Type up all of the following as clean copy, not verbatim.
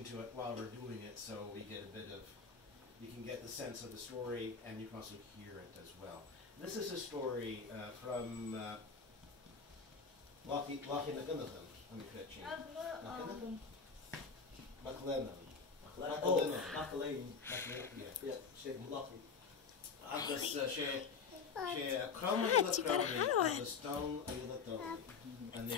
into it while we're doing it, so we get a bit of, you can get the sense of the story, and you can also hear it as well. This is a story from Lochy McLennan. Oh, McLean. Yeah, she Lochy. Agus sé crummy agus down a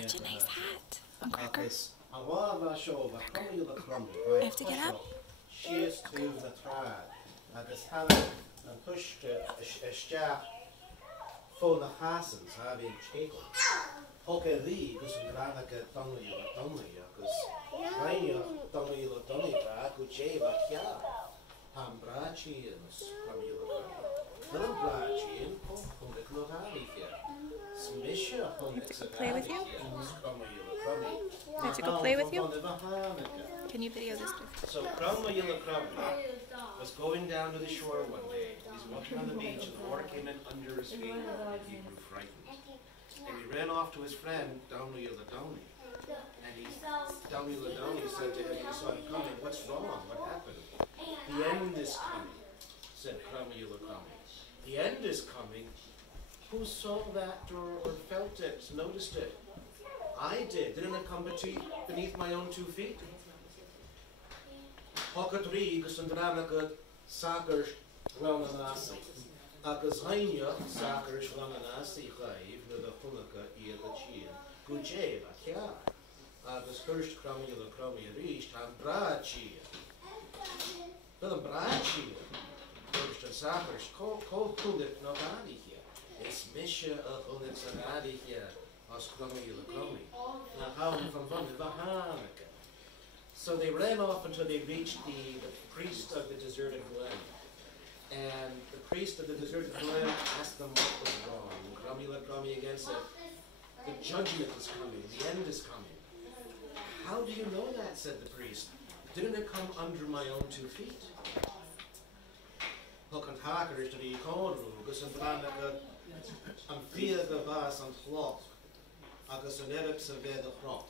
Such a nice hat. A cracker. agus an bhá show crummy I have to get up. She's to the trad. Agus Hannah and pushed a staff full the hasens having chicken. Hoke Lee, because we ran like a Donley, because Rania Donley, who shave a kia. Ham Brachi and Scramula. Little Brachi and Homek Lohari here. Smisha Homek. Play with you? I have to go play with you? Can you video this too? So Cromwell was going down to the shore one day. He's walking on the beach and the water came in under his feet and he grew frightened. And he ran off to his friend, Downey Ladoni. And Downey Ladoni said to him, he saw him coming, what's wrong? What happened? The end is coming, said Cromwell coming. The end is coming. Who saw that or felt it, noticed it? I did. Didn't it come beneath my own 2 feet? Hocket Regus and Dranagut, Sakers, Rananasi. Agus Hainya, Sakers, Rananasi, Hive, the Hunaka, Ea the Chian, Gujeva, Kia. Agus first Crommy reached, and Brad Chia. Little Brad Chia. First and Sakers, called Hulit Nogadi here. It's Misha of Hulit Sagadi here, as Crommy. Now, how from the Bahanica. So they ran off until they reached the priest of the deserted glen. And the priest of the deserted glen asked them what was wrong. Crummy again said, the judgment is coming, the end is coming. How do you know that, said the priest. Didn't it come under my own 2 feet? Look and hackers to the corner, Gus and Branaga, and fear the vas and flock, Agus an Erips of the rock.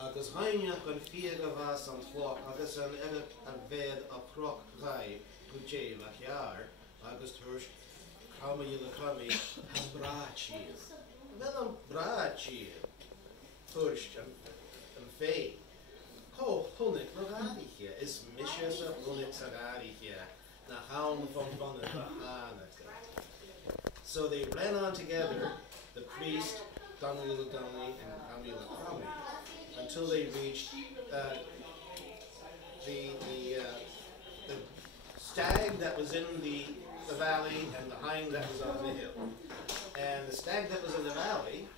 Agus Heinach an fear the vas and flock, Agus an Erip and ved a proc gai, Gujay Lachiar, Agus Hirsch, Crummy, and Brachi. Then Brachi, Hirsch and Fay. Ho, Hunik, Ragadi here, is Mishes of Hunik Sagadi here, the hound from Bonnet. So they ran on together, the priest, Donley and Crummy, until they reached the stag that was in the valley and the hind that was on the hill. And the stag that was in the valley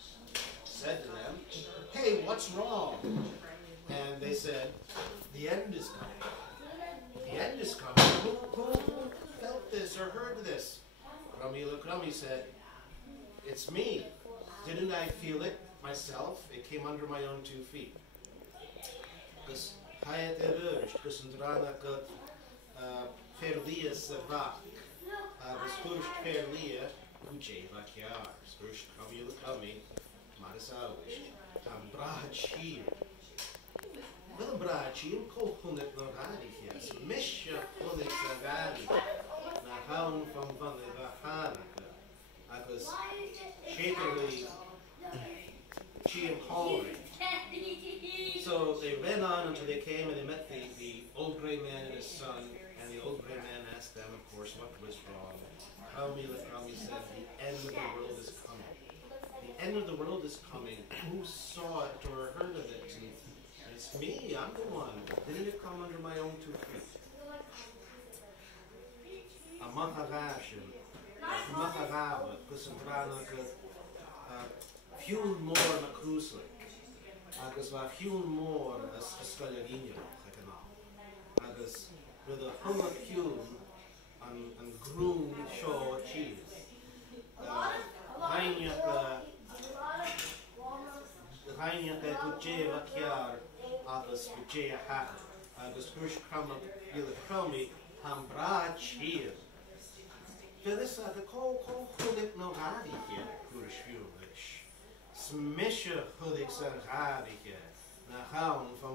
said to them, hey, what's wrong? And they said, the end is coming. The end is coming. Who felt this or heard this? Crummy said, it's me. Didn't I feel it myself? It came under my own 2 feet. Because Hayat Erurst, because Ndranaka Ferlia Savak, was first Ferlia, Uche Vakiar, first Crummy, Marisawish, and Brahachir. Well, Brahachir, Ko Hunik Nogadi here, Misha Hunik Sagadi, Nahaun from Vanavahana. I was shakily cheering hallway. So they ran on until they came and they met the old grey man and his son, and the old grey man asked them, of course, what was wrong. Crummy said, the end of the world is coming. The end of the world is coming. Who saw it or heard of it? And it's me, I'm the one. Didn't it come under my own 2 feet? A Mahavashin. Mahagava, because of Ranaka, few more Makuslik, because a few more as Scalarino, because with a hummer fuel and groom shaw cheese. Heinjaka Gujeva Kiar, agus Gujea Hack, agus Hirsch Crummy, Crummy, Hambra cheese. Phyllis the call Hulik no Hadi here, Kurish Smisha Hulik San Hadi here, Nahaun from